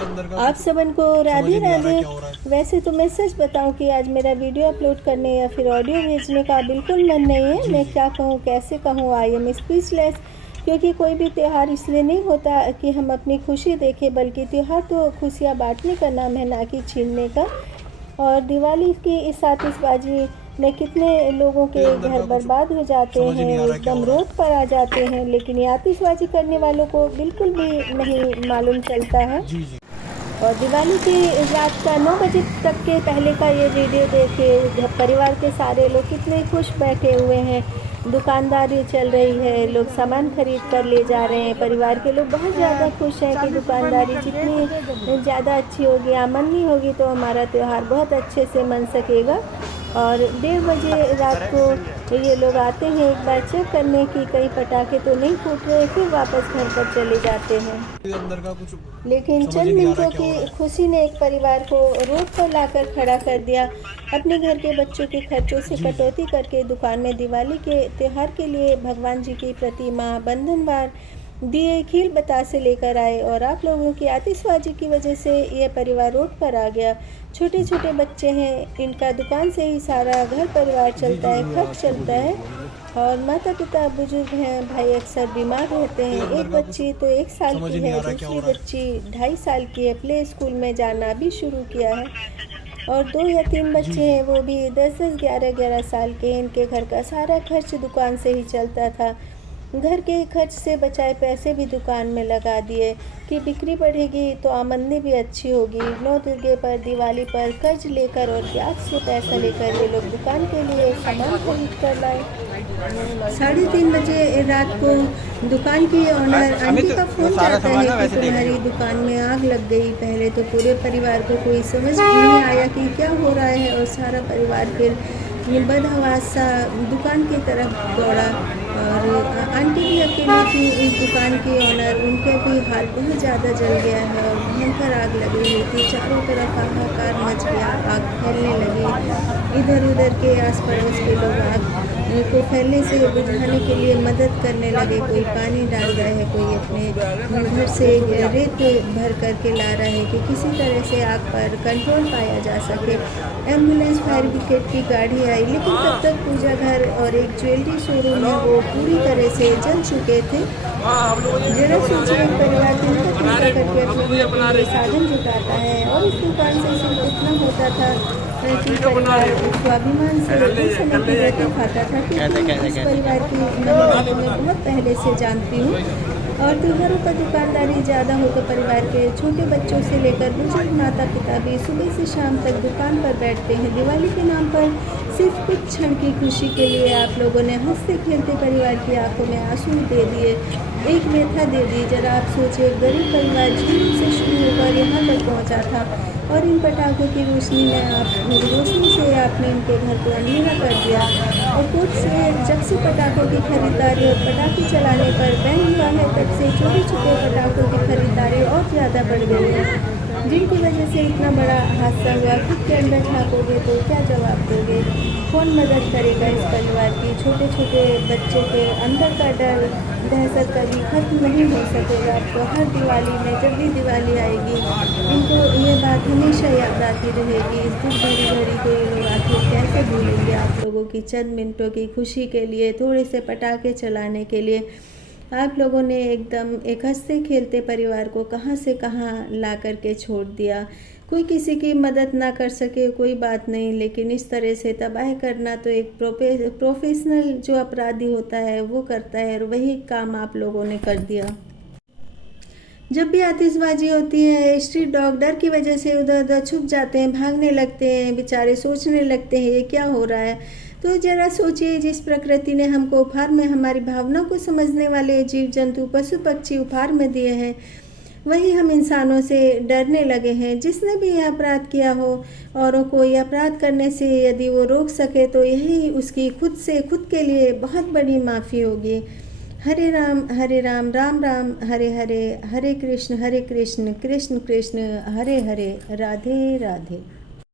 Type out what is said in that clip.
आप सबन को राधे राधे। वैसे तो मैं सच बताऊं कि आज मेरा वीडियो अपलोड करने या फिर ऑडियो भेजने का बिल्कुल मन नहीं है। मैं क्या कहूं, कैसे कहूं, आई एम स्पीचलेस। क्योंकि कोई भी त्यौहार इसलिए नहीं होता कि हम अपनी खुशी देखें, बल्कि त्यौहार तो खुशियाँ बांटने का नाम है, ना कि छीनने का। और दिवाली की इस आतिशबाजी में कितने लोगों के घर बर्बाद हो जाते हैं, वो एकदम रोड पर आ जाते हैं, लेकिन ये आतिशबाजी करने वालों को बिल्कुल भी नहीं मालूम चलता है। और दिवाली की रात का 9 बजे तक के पहले का ये वीडियो देखिए, परिवार के सारे लोग कितने खुश बैठे हुए हैं, दुकानदारी चल रही है, लोग सामान खरीद कर ले जा रहे हैं। परिवार के लोग बहुत ज़्यादा खुश हैं कि दुकानदारी जितनी ज़्यादा अच्छी होगी, आमदनी होगी, तो हमारा त्यौहार बहुत अच्छे से मन सकेगा। और 1:30 बजे रात को ये लोग आते हैं एक बार चेक करने की कहीं पटाखे तो नहीं फूट रहे, फिर वापस घर पर चले जाते हैं। लेकिन चंद मिनटों की खुशी ने एक परिवार को रोड पर लाकर खड़ा कर दिया। अपने घर के बच्चों के खर्चों से कटौती करके दुकान में दिवाली के त्यौहार के लिए भगवान जी की प्रतिमा, बंधनवार, दिए, खील बतासे लेकर आए। और आप लोगों की आतिशबाजी की वजह से यह परिवार रोड पर आ गया। छोटे छोटे बच्चे हैं, इनका दुकान से ही सारा घर परिवार चलता है, खर्च चलता है। और माता पिता बुजुर्ग हैं, भाई अक्सर बीमार रहते हैं। एक बच्ची तो 1 साल की है, दूसरी बच्ची 2.5 साल की है, प्ले स्कूल में जाना भी शुरू किया है। और 2 या 3 बच्चे हैं, वो भी 10-10, 11-11 साल के हैं। इनके घर का सारा खर्च दुकान से ही चलता था। घर के खर्च से बचाए पैसे भी दुकान में लगा दिए कि बिक्री बढ़ेगी तो आमदनी भी अच्छी होगी। 9 दुर्गे पर, दिवाली पर कर्ज लेकर और ब्याज से पैसा लेकर ये लोग दुकान के लिए सामान खरीद कर लाए। 3:30 बजे रात को दुकान की ओनर आंटी का फ़ोन आता है कि तुम्हारी दुकान में आग लग गई। पहले तो पूरे परिवार को कोई समझ नहीं आया कि क्या हो रहा है, और सारा परिवार फिर बदहवास सा दुकान की तरफ दौड़ा। और आंटी भी अकेली थी, इस दुकान की ओनर, उनके भी हाथ बहुत ज़्यादा जल गया है और भयंकर आग लगी हुई थी। चारों तरफ हाहाकार मच गया, आग फैलने लगी। इधर उधर के आस पड़ोस के लोग आग को फैलने से बुझाने के लिए मदद करने लगे। कोई पानी डाल रहा है, कोई अपने घर से रेत भर करके ला रहा है कि किसी तरह से आग पर कंट्रोल पाया जा सके। एम्बुलेंस, फायर ब्रिगेड की गाड़ी आई, लेकिन तब तक पूजा घर और एक ज्वेलरी शोरूम है वो पूरी तरह से जल चुके थे। जरा सोचिए, एक परिवार दिन तक पूजा करके अपने साधन जुटाता है, और इस दुकान से सिर्फ इतना होता था कि परिवार स्वाभिमान से समय की रोटी खाता था। क्योंकि इस परिवार की महिला को मैं बहुत पहले से जानती हूँ। और त्योहारों पर दुकानदारी ज़्यादा हो तो परिवार के छोटे बच्चों से लेकर बुजुर्ग माता पिता भी सुबह से शाम तक दुकान पर बैठते हैं। दिवाली के नाम पर सिर्फ कुछ क्षण की खुशी के लिए आप लोगों ने हंसते खेलते परिवार की आंखों में आंसू दे दिए, एक व्यथा दे दी। जरा आप सोचिए, गरीब परिवार झील से शुरू होकर यहाँ तक पहुँचा था, और इन पटाखों की रोशनी से आपने इनके घर को अंधेरा कर दिया। और कुछ से जब से पटाखों की खरीदारी और पटाखे चलाने पर बैन हुआ है, तब से छोटे छोटे पटाखों की खरीदारी और ज़्यादा बढ़ गई है, जिनकी वजह से इतना बड़ा हादसा हुआ। खुद के अंदर झाँकोगे तो क्या जवाब दोगे? कौन मदद करेगा इस परिवार की? छोटे छोटे बच्चों के अंदर का डर, दहशत कभी खत्म नहीं हो सकेगा। तो हर दिवाली में, जब भी दिवाली आएगी, इनको ये बात हमेशा याद आती रहेगी। इस दुख भरी घड़ी को ये लोग आखिर कैसे भूलेंगे? आप लोगों की चंद मिनटों की खुशी के लिए, थोड़े से पटाखे चलाने के लिए आप लोगों ने एकदम एक हंसते खेलते परिवार को कहाँ से कहाँ ला कर के छोड़ दिया। कोई किसी की मदद ना कर सके कोई बात नहीं, लेकिन इस तरह से तबाह करना तो एक प्रोफेशनल जो अपराधी होता है वो करता है, और वही काम आप लोगों ने कर दिया। जब भी आतिशबाजी होती है, स्ट्रीट डॉग डर की वजह से उधर उधर छुप जाते हैं, भागने लगते हैं, बेचारे सोचने लगते हैं ये क्या हो रहा है। तो जरा सोचिए, जिस प्रकृति ने हमको उपहार में हमारी भावना को समझने वाले जीव जंतु, पशु पक्षी उपहार में दिए हैं, वही हम इंसानों से डरने लगे हैं। जिसने भी यह अपराध किया हो, औरों को यह अपराध करने से यदि वो रोक सके, तो यही उसकी खुद के लिए बहुत बड़ी माफ़ी होगी। हरे राम राम राम हरे हरे, हरे कृष्ण कृष्ण कृष्ण हरे हरे, राधे राधे।